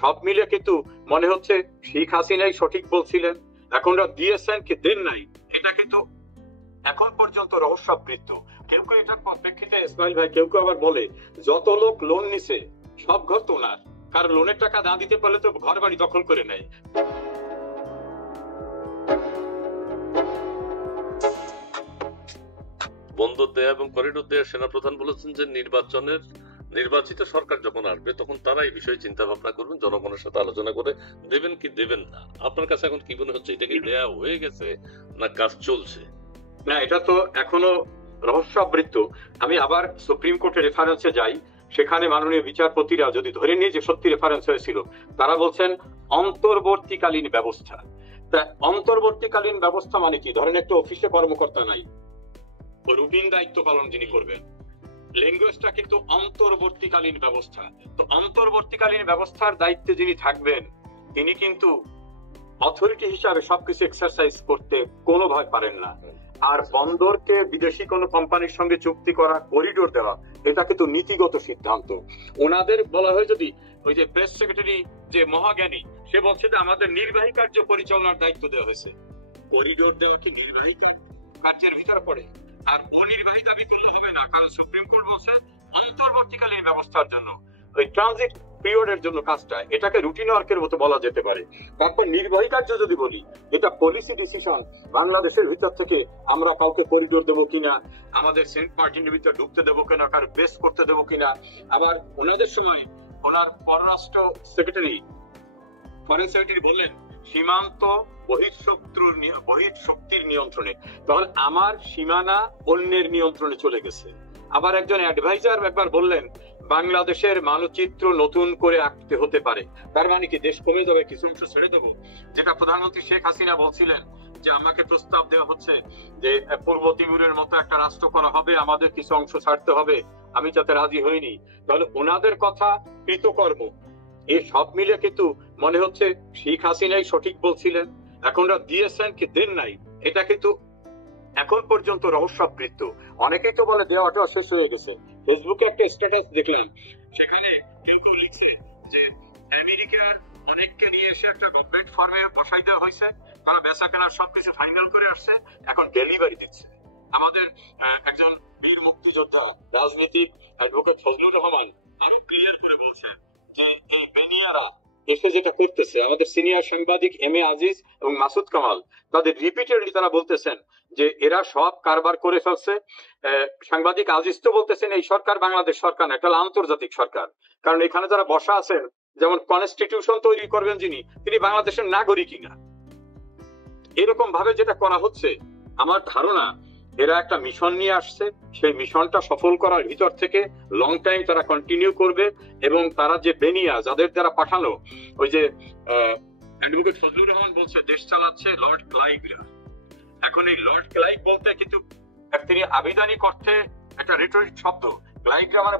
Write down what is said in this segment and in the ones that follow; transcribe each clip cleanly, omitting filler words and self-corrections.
সব মিলে কিন্তু মনে হচ্ছে শেখ হাসিনাই সঠিক বলছিলেন, এখন দিয়েছেন কি দেন নাই, এটা কিন্তু এখন পর্যন্ত রহস্যাবৃত। কেউ কেউ এটার প্রেক্ষিতে ইসমাইল ভাই কেউ কেউ আবার বলে যত লোক লোন নিছে সব ঘর তো ওনার, কারণ লোনের টাকা না দিতে পারলে তো ঘর বাড়ি দখল করে নেয়। বন্দর দেয়া এবং করিডোর দেয়া সেনাপ্রধান বলেছেন যে নির্বাচিত সরকার যখন আসবে তখন তারা এই বিষয়ে চিন্তা ভাবনা করবেন, জনগণের সাথে আলোচনা করে দেবেন কি দেবেন না। আপনার কাছে এখন কি মনে হচ্ছে, এটা কি দেয়া হয়ে গেছে না কাজ চলছে? না, এটা তো এখনো রহস্যাবৃত। আমি আবার সুপ্রিম কোর্টের রেফারেন্সে যাই, সেখানে মাননীয় বিচারপতিরা যদি ধরে নিয়ে যে সত্যি রেফারেন্স হয়েছিল, তারা বলছেন অন্তর্বর্তীকালীন ব্যবস্থা। তা অন্তর্বর্তীকালীন ব্যবস্থা মানে কি? ধরেন একটা অফিসে কর্মকর্তা নাই, রুটিন দায়িত্ব পালন যিনি করবেন, ল্যাঙ্গুয়েজটা কিন্তু অন্তর্বর্তীকালীন ব্যবস্থা। তো অন্তর্বর্তীকালীন ব্যবস্থার দায়িত্বে যিনি থাকবেন তিনি কিন্তু অথরিটি হিসাবে সবকিছু এক্সারসাইজ করতে কোনো ভয় পারেন না। আর বন্দরকে বিদেশি কোনো কোম্পানির সঙ্গে চুক্তি করা, করিডোর দেওয়া, এটা কিন্তু নীতিগত সিদ্ধান্ত। ওনাদের বলা হয়, যদি ওই যে প্রেস সেক্রেটারি যে মহাজ্ঞানী, সে বলছে যে আমাদের নির্বাহী কার্য পরিচালনার দায়িত্ব দেওয়া হয়েছে। করিডোর দেওয়া কি নির্বাহী কার্যের ভিতরে পড়ে? আর অনির্বাহী দাবি করলে হবে না, কারণ সুপ্রিম কোর্ট বলছে অন্তর্বর্তীকালীন ব্যবস্থার জন্য, ওই ট্রানজিট পিরিয়ডের জন্য কাজটা, এটাকে রুটিন ওয়ার্কের মতো বলা যেতে পারে। তারপর নির্বাহী কার্য যদি বলি, এটা পলিসি ডিসিশন, বাংলাদেশের ভিতর থেকে আমরা কাউকে করিডোর দেবো কিনা, আমাদের সেন্ট মার্টিনের ভিতরে ঢুকতে দেবো কিনা, কারো বেস করতে দেবো কিনা। আবার ওনাদের সময় ওনার পররাষ্ট্র সেক্রেটারি, ফরেন সেক্রেটারি বললেন সীমান্ত বহিঃশক্তির নিয়ন্ত্রণে, তখন আমার সীমানা অন্যের নিয়ন্ত্রণে চলে গেছে। আবার একজন অ্যাডভাইজার একবার বললেন বাংলাদেশের মানচিত্র নতুন করে আঁকতে হতে পারে। তার মানে কি দেশ কমে যাবে, কিছু অংশ ছেড়ে দেবো? যেটা প্রধানমন্ত্রী শেখ হাসিনা বলছিলেন যে আমাকে প্রস্তাব দেওয়া হচ্ছে যে পূর্ব তিমুরের মতো একটা রাষ্ট্র করা হবে, আমাদের কিছু অংশ ছাড়তে হবে, আমি যাতে রাজি হইনি। তাহলে ওনাদের কথা কৃতকর্ম, এই সব মিলে কিন্তু মনে হচ্ছে শেখ হাসিনাই সঠিক বলছিলেন, এখন দিয়েছেন কি দেন নাই, এটা কিন্তু এখন পর্যন্ত রহস্যাবৃত। অনেকেই তো বলে দেওয়াটা শেষ হয়ে গেছে। ফেসবুকে একটা স্ট্যাটাস দেখলাম, সেখানে কেউ কেউ লিখছে যে আমেরিকার অনেককে নিয়ে এসে একটা গভর্নমেন্ট ফার্মে বসাই দেওয়া হয়েছে, তারা বেচা কেনার সবকিছু ফাইনাল করে আসছে, এখন ডেলিভারি দিচ্ছে। আমাদের একজন বীর মুক্তিযোদ্ধা রাজনীতিক অ্যাডভোকেট ফজলুর রহমান আরো ক্লিয়ার করে বলছেন যে এই বেনিয়ারা এসে যেটা করতেছে, আমাদের সিনিয়র সাংবাদিক এম এ আজিজ এবং মাসুদ কামাল, তাদের রিপিটেডলি তারা বলতেছেন যে এরা সব কারবার করে ফেলছে। সাংবাদিক আজিজ তো বলতেছেন এই সরকার বাংলাদেশ সরকার না, এটা আন্তর্জাতিক সরকার, কারণ এখানে যারা বসা আছেন, যেমন কনস্টিটিউশন তৈরি করবেন যিনি, তিনি বাংলাদেশের নাগরিকই না। এরকম ভাবে যেটা করা হচ্ছে, আমার ধারণা এরা একটা মিশন নিয়ে আসছে, সেই মিশনটা সফল করার ভিতর থেকে লং টাইম তারা কন্টিনিউ করবে। এবং তারা যে বেনিয়া যাদের দ্বারা পাঠানো, ওই যে অ্যাডভোকেট ফজলুর রহমান বলছে দেশ চালাচ্ছে লর্ড ক্লাইভরা। এখন এই লর্ড ক্লাইভ বলতে কিন্তু তিনি আবিধানিক অর্থে একটা রেটরিক শব্দ, ক্লাইভরা মানে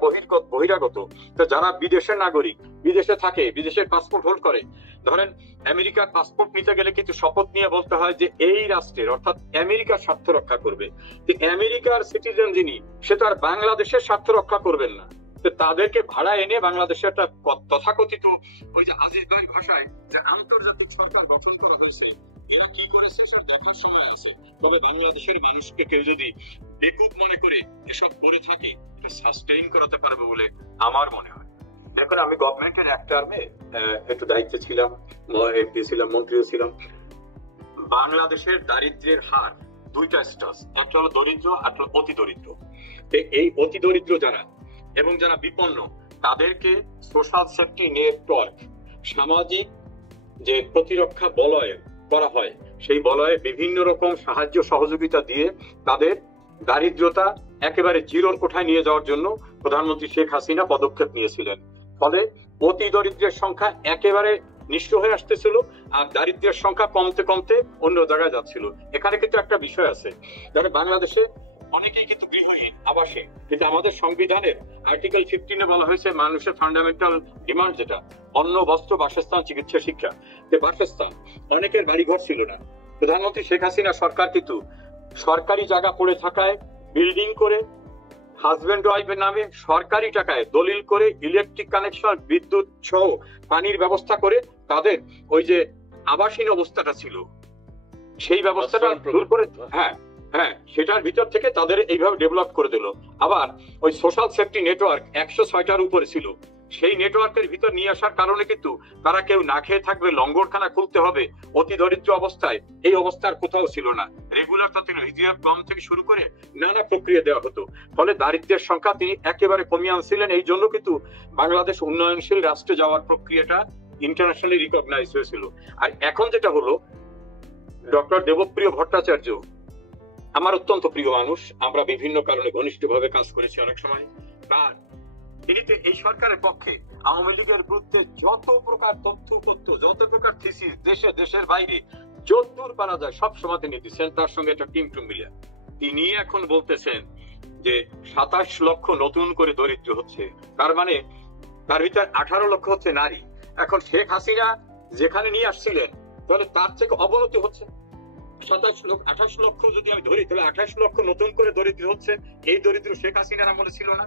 বহিরাগত। তো যারা বিদেশের নাগরিক, বিদেশে থাকে, বিদেশের পাসপোর্ট হোল্ড করে, ধরেন আমেরিকার পাসপোর্ট নিতে গেলে কিছু শপথ নিয়ে বলতে হয় যে এই রাষ্ট্রের অর্থাৎ আমেরিকার স্বার্থ রক্ষা করবে। আমেরিকার সিটিজেন যিনি, সে তো আর বাংলাদেশের স্বার্থ রক্ষা করবেন না। তাদেরকে ভাড়া এনে বাংলাদেশে একটা তথাকথিত ওই যে আজিজ ভাই ভাষায় যে আন্তর্জাতিক সরকার গঠন করা হয়েছে, এরা কি করেছে সেটা দেখার সময় আছে। তবে বাংলাদেশের মানুষকে কেউ যদি বেকুব মনে করে এসব করে থাকে, এটা সাস্টেইন করাতে পারবে বলে আমার মনে হয়। এখন আমি গভর্নমেন্টের এক টার্মে একটু দায়িত্বে ছিলাম, এমপি ছিলাম, মন্ত্রীও ছিলাম। বাংলাদেশের দারিদ্র্যের হার দুইটা স্টেজ, একটা হলো দরিদ্র, একটা হলো অতি দরিদ্র। এই অতি দরিদ্র যারা এবং যারা বিপন্ন, তাদেরকে সোশ্যাল সেফটি নেটওয়ার্ক, সামাজিক যে প্রতিরক্ষা বলয় করা হয়, সেই বলয়ে বিভিন্ন রকম সাহায্য সহযোগিতা দিয়ে তাদের দারিদ্রতা একেবারে জিরোর কোঠায় নিয়ে যাওয়ার জন্য প্রধানমন্ত্রী শেখ হাসিনা পদক্ষেপ নিয়েছিলেন। ফলে অতি দরিদ্রের সংখ্যা একেবারে নিঃস্ব হয়ে আসতেছিল, আর দারিদ্রের সংখ্যা কমতে কমতে অন্য জায়গায় যাচ্ছিল। এখানে কিন্তু একটা বিষয় আছে, যারা বাংলাদেশে অনেকেই কিন্তু গৃহহীন, আবাসিক, কিন্তু আমাদের সংবিধানের আর্টিকেল 15 বলা হয়েছে মানুষের ফান্ডামেন্টাল ডিমান্ড, যেটা অন্ন, বস্ত্র, বাসস্থান, চিকিৎসা, শিক্ষা। বাসস্থান, অনেকের বাড়িঘর ছিল না। প্রধানমন্ত্রী শেখ হাসিনা সরকার কিন্তু সরকারি জায়গা পড়ে থাকায় বিল্ডিং করে হাজবেন্ড ওয়াইফের নামে সরকারি টাকায় দলিল করে ইলেকট্রিক কানেকশন, বিদ্যুৎ সহ পানির ব্যবস্থা করে তাদের ওই যে আবাসীন অবস্থাটা ছিল সেই ব্যবস্থাটা দূর করে, হ্যাঁ হ্যাঁ, সেটার ভিতর থেকে তাদের এইভাবে ডেভেলপ করে দিল। আবার ওই সোশ্যাল সেফটি নেটওয়ার্ক 106টার উপরে ছিল, সেই নেটওয়ার্কের ভিতর নিয়ে আসার কারণে কিন্তু তারা কেউ না খেয়ে থাকবে, লঙ্গরখানা খুলতে হবে অতি দরিদ্র অবস্থায়, এই অবস্থার কোথাও ছিল না। রেগুলার তাদের হিজিয়া কম থেকে শুরু করে নানা প্রক্রিয়া দেওয়া হতো, ফলে দারিদ্র্যের সংখ্যা তিনি একেবারে কমিয়ে আনছিলেন। এই জন্য কিন্তু বাংলাদেশ উন্নয়নশীল রাষ্ট্রে যাওয়ার প্রক্রিয়াটা ইন্টারন্যাশনালি রিকগনাইজ হয়েছিল। আর এখন যেটা হলো, ডক্টর দেবপ্রিয় ভট্টাচার্য আমার অত্যন্ত প্রিয় মানুষ, আমরা বিভিন্ন কারণে ঘনিষ্ঠভাবে কাজ করেছি অনেক সময়। তার তিনি তো এই সরকারের পক্ষে আওয়ামী লীগের বিরুদ্ধে যত প্রকার তথ্য উপত্য, যত প্রকার থিসিস দেশে দেশের বাইরে যতদূর পারা যায় সব সময় তিনি দিচ্ছেন, তার সঙ্গে একটা টিম টুম মিলে। তিনি এখন বলতেছেন যে 27 লক্ষ নতুন করে দরিদ্র হচ্ছে, তার মানে তার ভিতর 18 লক্ষ হচ্ছে নারী। এখন শেখ হাসিনা যেখানে নিয়ে আসছিলেন তাহলে তার থেকে অবনতি হচ্ছে। 28 লক্ষ যদি আমি ধরি তাহলে 28 লক্ষ নতুন করে দরিদ্র হচ্ছে। এই দরিদ্র শেখ হাসিনার আমলে ছিল না।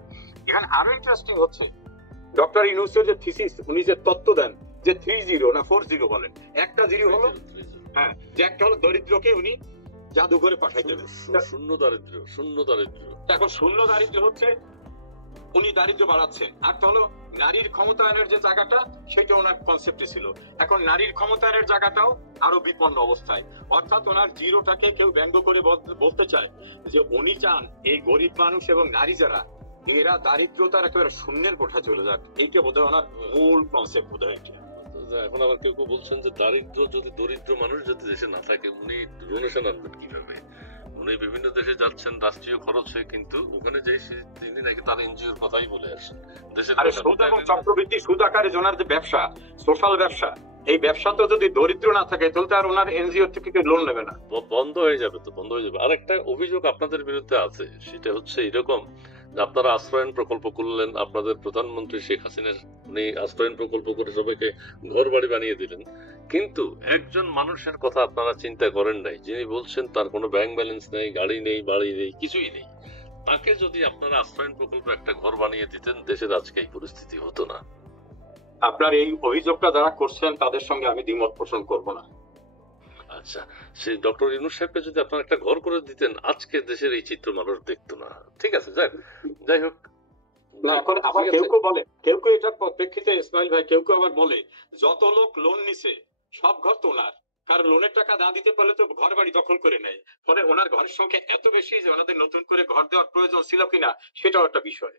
এখানে আরো ইন্টারেস্টিং হচ্ছে, ডক্টর ইউনূসের যে থিসিস, উনি যে তত্ত্ব দেন যে 30 না 40 বলেন, একটা জিরো হলো, হ্যাঁ, যে একটা হলো দরিদ্রকে উনি জাদুঘরে পাঠাই দেবেন, শূন্য দারিদ্র, শূন্য দারিদ্র। এখন শূন্য দারিদ্র হচ্ছে উনি দারিদ্র বাড়াচ্ছেন। আর তো হলো নারীর ক্ষমতায়নের যে জায়গাটা, সেটা ওনার কনসেপ্টে ছিল। এখন নারীর ক্ষমতায়নের জায়গাটাও আরো বিপন্ন অবস্থায়, অর্থাৎ ওনার জিরোটাকে কেউ ব্যঙ্গ করে বলতে চায় যে উনি চান এই গরিব মানুষ এবং নারী যারা এরা দারিদ্রতার একেবারে শূন্যের কোঠায় চলে যাক। এইটা বোধহয় ওনার মূল কনসেপ্ট বোধহয় এটা। এখন আবার কেউ কেউ বলছেন যে দরিদ্র মানুষ যদি দেশে না থাকে উনি ডোনেশন আনবেন কিভাবে? উনি বিভিন্ন দেশে যাচ্ছেন রাষ্ট্রীয় খরচে, কিন্তু ওখানে যে তিনি নাকি তার এনজিওর কথাই বলে আসেন। দেশের চক্রবৃদ্ধি সুদ আকারে ওনার যে ব্যবসা, সোশ্যাল ব্যবসা, এই ব্যবসা তো যদি দরিদ্র না থাকে তাহলে আর ওনার এনজিও থেকে লোন নেবে না, বন্ধ হয়ে যাবে। তো বন্ধ হয়ে যাবে। আর একটা অভিযোগ আপনাদের বিরুদ্ধে আছে, সেটা হচ্ছে এরকম যে আপনারা আশ্রয়ন প্রকল্প করলেন, আপনাদের প্রধানমন্ত্রী শেখ হাসিনার উনি আশ্রয়ন প্রকল্প করে সবাইকে ঘর বাড়ি বানিয়ে দিলেন, কিন্তু একজন মানুষের কথা আপনারা চিন্তা করেন নাই, যিনি বলছেন তার কোনো ব্যাংক ব্যালেন্স নেই, গাড়ি নেই, বাড়ি নেই, কিছুই নেই। তাকে যদি আপনারা আশ্রয়ন প্রকল্পে একটা ঘর বানিয়ে দিতেন, দেশের আজকে এই পরিস্থিতি হতো না। আপনার এই অভিযোগটা যারা করছেন তাদের সঙ্গে আমি দ্বিমত পোষণ করব না। আচ্ছা, সেই ডক্টর ইউনূস সাহেবকে যদি আপনারা একটা ঘর করে দিতেন, আজকে দেশের এই চিত্র মানুষ দেখতো না। ঠিক আছে, যাই হোক। না, এখন আবার কেউ কেউ বলে, কেউ কেউ এটার প্রেক্ষিতে ইসমাইল ভাই, কেউ কেউ আবার বলে যত লোক লোন নিছে সব ঘর তো ওনার, কারণ লোনের টাকা না দিতে পারলে তো ঘর বাড়ি দখল করে নেয়, ফলে ওনার ঘরের সংখ্যা এত বেশি যে ওনাদের নতুন করে ঘর দেওয়ার প্রয়োজন ছিল কিনা সেটাও একটা বিষয়।